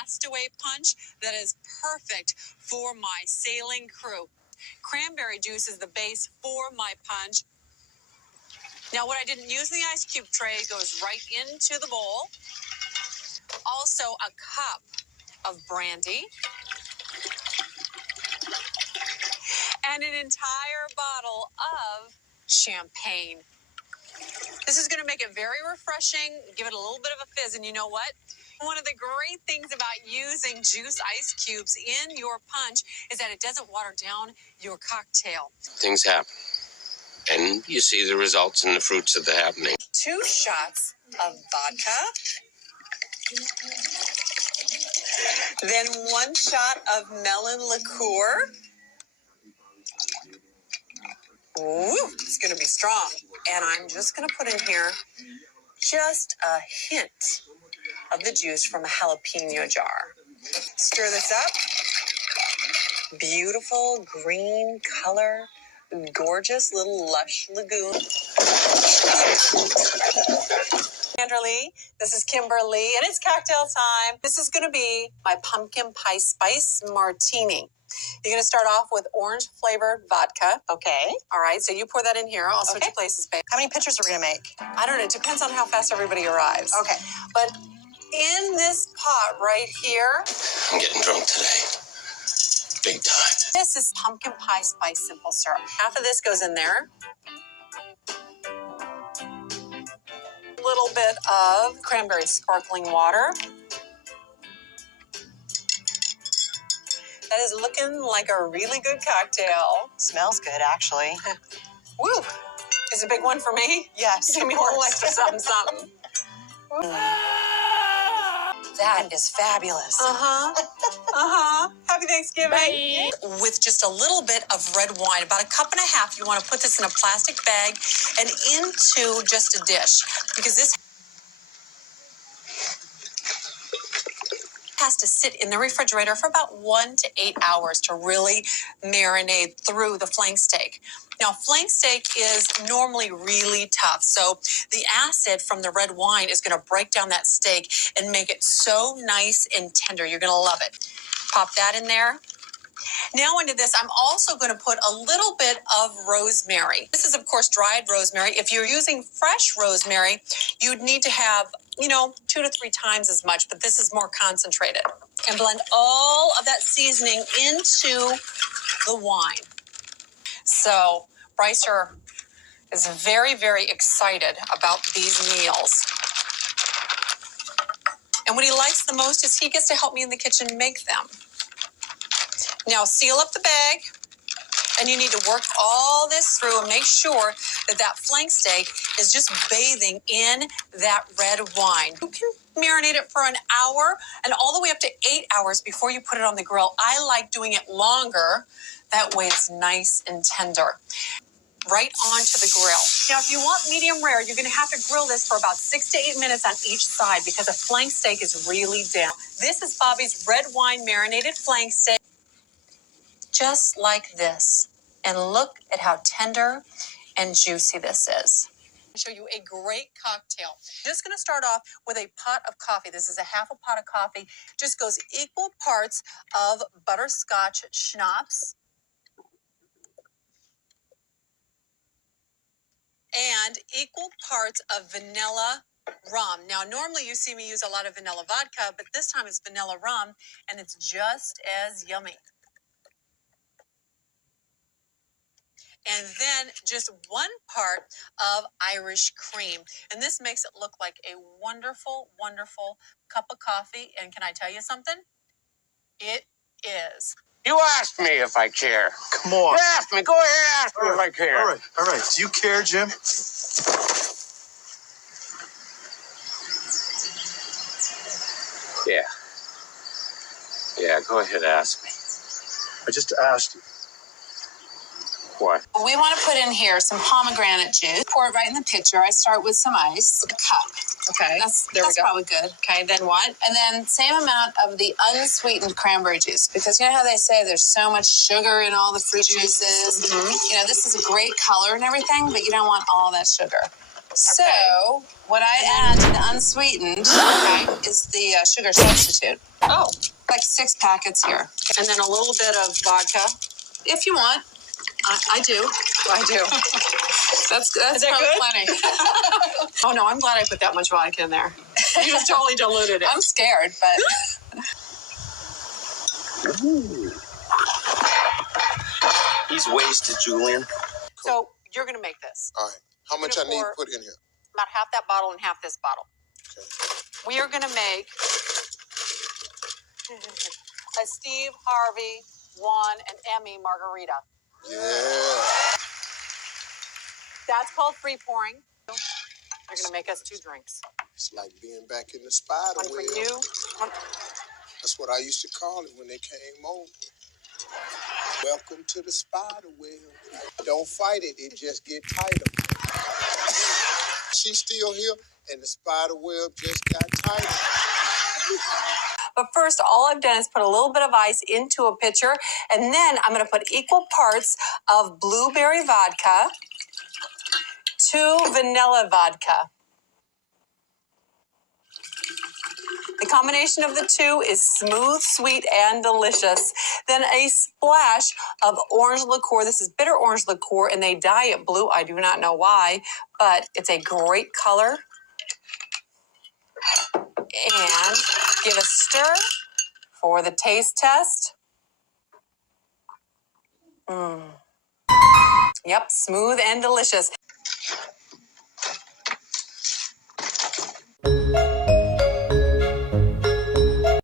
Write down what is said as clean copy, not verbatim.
Castaway punch that is perfect for my sailing crew. Cranberry juice is the base for my punch. Now, what I didn't use in the ice cube tray goes right into the bowl. Also, a cup of brandy. And an entire bottle of champagne. This is going to make it very refreshing, give it a little bit of a fizz, and you know what? One of the great things about using juice ice cubes in your punch is that it doesn't water down your cocktail. Things happen, and you see the results and the fruits of the happening. 2 shots of vodka, then 1 shot of melon liqueur. Ooh, it's going to be strong. And I'm just going to put in here just a hint of the juice from a jalapeno jar. Stir this up. Beautiful green color. Gorgeous little lush lagoon. Sandra Lee, this is Kimberly, and it's cocktail time. This is going to be my pumpkin pie spice martini. You're going to start off with orange-flavored vodka. Okay. All right, so you pour that in here. I'll switch places, babe. How many pitchers are we going to make? I don't know. It depends on how fast everybody arrives. Okay. But in this pot right here, I'm getting drunk today. Big time. this is pumpkin pie spice simple syrup. Half of this goes in there. A little bit of cranberry sparkling water. That is looking like a really good cocktail. Smells good, actually. Woo! Is it a big one for me? Yes. Give me a little extra something. That is fabulous. Happy Thanksgiving. Bye. With just a little bit of red wine, about 1.5 cups, you want to put this in a plastic bag and into just a dish, because this has to sit in the refrigerator for about 1 to 8 hours to really marinate through the flank steak. Now, flank steak is normally really tough, so the acid from the red wine is going to break down that steak and make it so nice and tender. You're going to love it. Pop that in there. Now into this, I'm also going to put a little bit of rosemary. This is, of course, dried rosemary. If you're using fresh rosemary, you'd need to have, 2 to 3 times as much, but this is more concentrated. And blend all of that seasoning into the wine. So Brycer is very, very excited about these meals. And what he likes the most is he gets to help me in the kitchen make them. Now seal up the bag, and you need to work all this through and make sure that that flank steak is just bathing in that red wine. You can marinate it for an hour and all the way up to 8 hours before you put it on the grill. I like doing it longer. That way it's nice and tender. Right onto the grill. Now, if you want medium rare, you're going to have to grill this for about 6 to 8 minutes on each side because a flank steak is really down. This is Bobby's red wine marinated flank steak. Just like this. And look at how tender and juicy this is. I'll show you a great cocktail. Just going to start off with a pot of coffee. This is a half a pot of coffee. Just goes equal parts of butterscotch schnapps and equal parts of vanilla rum. Now, normally you see me use a lot of vanilla vodka, but this time it's vanilla rum, and it's just as yummy. And then just 1 part of Irish cream. And this makes it look like a wonderful, wonderful cup of coffee. And can I tell you something? It is. You asked me if I care. Come on. You asked me. Go ahead, ask me if I care. All right. Do you care, Jim? Yeah. Yeah, go ahead, ask me. I just asked you. What? We want to put in here some pomegranate juice. Pour it right in the pitcher. I start with some ice, a cup. Okay, That's there we go. probably good. Okay, then what? And then same amount of the unsweetened cranberry juice, because you know how they say there's so much sugar in all the fruit juices. Mm-hmm. This is a great color and everything, but you don't want all that sugar. So, what I add to the unsweetened is the sugar substitute. Oh, Like 6 packets here. and then a little bit of vodka. If you want. I do. I do. That's Is that probably good? plenty. Oh, no, I'm glad I put that much vodka in there. You just totally diluted it. I'm scared, but... He's wasted, Julian. So you're going to make this. All right. How much I need to put in here? About half that bottle and half this bottle. Okay. We are going to make a Steve Harvey won an Emmy margarita. Yeah. That's called free pouring. You're going to make us 2 drinks. It's like being back in the spider One for web. you. One. That's what I used to call it when they came over. Welcome to the spider web. Don't fight it, it just get tighter. She's still here, and the spider web just got tighter. But first, all I've done is put a little bit of ice into a pitcher, and then I'm going to put equal parts of blueberry vodka to vanilla vodka. The combination of the two is smooth, sweet, and delicious. Then a splash of orange liqueur. This is bitter orange liqueur, and they dye it blue. I do not know why, but it's a great color. And give a stir for the taste test. Yep, smooth and delicious.